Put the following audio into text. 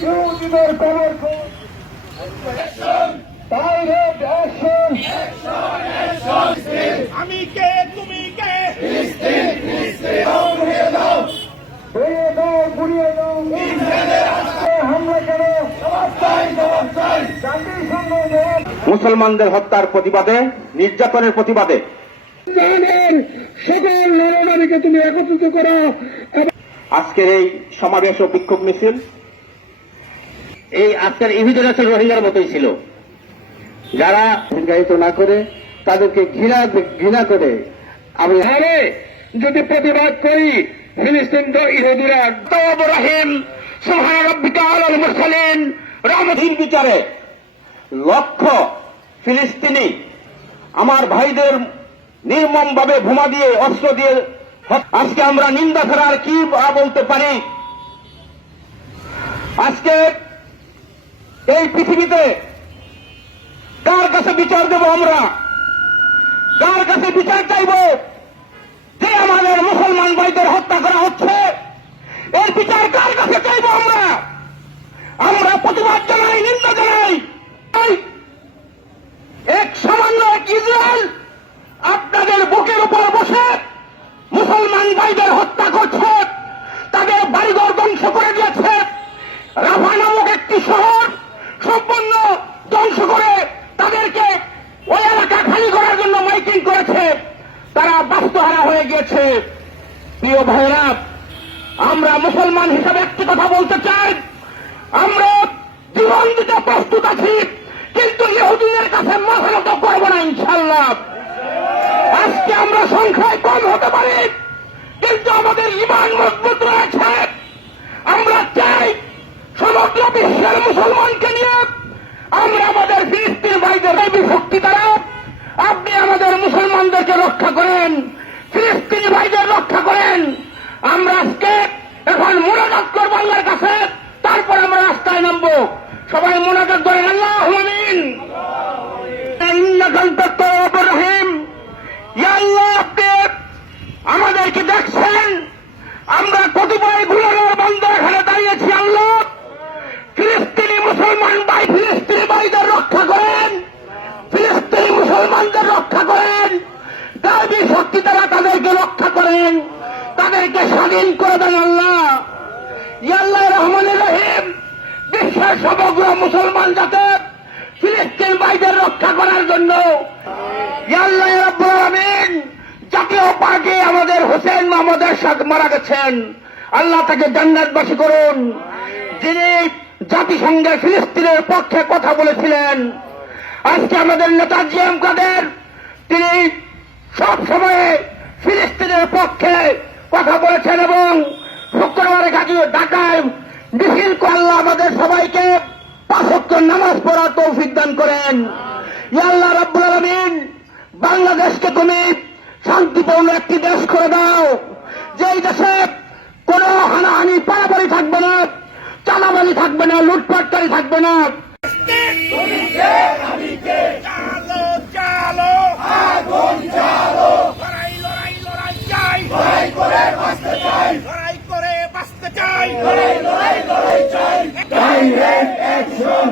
মুসলমানদের কবর direct action আমি কে? তুমি কে? বেরিয়ে দাও গুড়িয়ে দাও হামলা কেন মুসলমানদের হত্যার প্রতিবাদে নির্যাতনের প্রতিবাদে। সকল নরনারীকে তুমি একত্রিত করো। আজকের এই সমাবেশ ও বিক্ষোভ মিছিল এই আজকের ইভিডেন্সের রোহিঙ্গার মতোই ছিল। যারা সংজ্ঞায়িত না করে তাদেরকে ঘৃণা ঘৃণা করে আমি যদি প্রতিবাদ করি ফিলিস্তিন ইহুদিরা রহিম মুরসালিন। রহমতির বিচারে লক্ষ ফিলিস্তিনি আমার ভাইদের নির্মম ভাবে বোমা দিয়ে অস্ত্র দিয়ে আজকে আমরা নিন্দা করার কি বলতে পারি? আজকে এই পৃথিবীতে কার কাছে বিচার দেব আমরা? কার কাছে বিচার চাইব? যে আমাদের মুসলমান ভাইদের হত্যা করা হচ্ছে, এর বিচার কার কাছে চাইব আমরা? আমরা প্রতিবাদ জানাই, নিন্দা জানাই। এক সামান্য এক ইসরায়েল আপনাদের বুকের উপর হয়ে গিয়েছে প্রিয় ভাইরা আমরা মুসলমান হিসাবে একটি কথা বলতে চাই। আমরা জীবন দিতে প্রস্তুত আছি, কিন্তু ইহুদিনের কাছে মাথা করব না ইনশাল্লাহ আজকে আমরা সংখ্যায় কম হতে পারি, কিন্তু আমাদের ইমান মজবুত রয়েছে। আমরা চাই সমগ্র বিশ্বের মুসলমানকে নিয়ে আমরা আমাদের ফিলিস্তিন ভাইদের শক্তি দ্বারা আপনি আমাদের মুসলমানদেরকে রক্ষা করেন। ফিলিস্তিনি ভাইদের রক্ষা করেন। আমরা আজকে এখন মোনাজাত করব আল্লাহর কাছে, তারপর আমরা রাস্তায় নামবো। সবাই মোনাজাত করেন, আল্লাহ রহিম। আমাদেরকে দেখছেন। আমরা কতিপয় গুলানোর বন্ধ এখানে দাঁড়িয়েছি, আল্লাহ। ফিলিস্তিনি মুসলমান ভাই, ফিলিস্তিনি ভাইদের তাদেরকে স্বাধীন করে দেন আল্লাহ। ইয়াল্লাহ রহমান রহিম। বিশ্বের সমগ্র মুসলমান যাতে ফিলিস্তিন ভাইদের রক্ষা করার জন্য। ইয়াল্লাহ রব্বুল আমিন জাতীয় পার্টি আমাদের হোসেন মাহমুদের সাথে মারা গেছেন। আল্লাহ তাকে জান্নাতবাসী করুন। যিনি জাতিসংঘের ফিলিস্তিনের পক্ষে কথা বলেছিলেন। আজকে আমাদের নেতা জি এম কাদের, তিনি সব সময়ে ফিলিস্তিনের পক্ষে কথা বলেছেন এবং শুক্রবারে গাজী ঢাকায় মিছিল করল্লা আমাদের সবাইকে পাঁচক্য নামাজ পড়ার তৌফিক দান করেন। ইয়াল্লাহ রাব্বুল আলামিন বাংলাদেশকে তুমি শান্তিপূর্ণ একটি দেশ করে দাও। যেই দেশে কোনো হানাহানি, পারাপারি থাকবে না চালাবালি থাকবে না, লুটপাটকারী থাকবে না চালো চালো আগুন চালো লড়াই লড়াই লড়াই চাই লড়াই করে বাঁচতে চাই লড়াই করে বাঁচতে চাই লড়াই লড়াই লড়াই চাই ডাইরেক্ট অ্যাকশন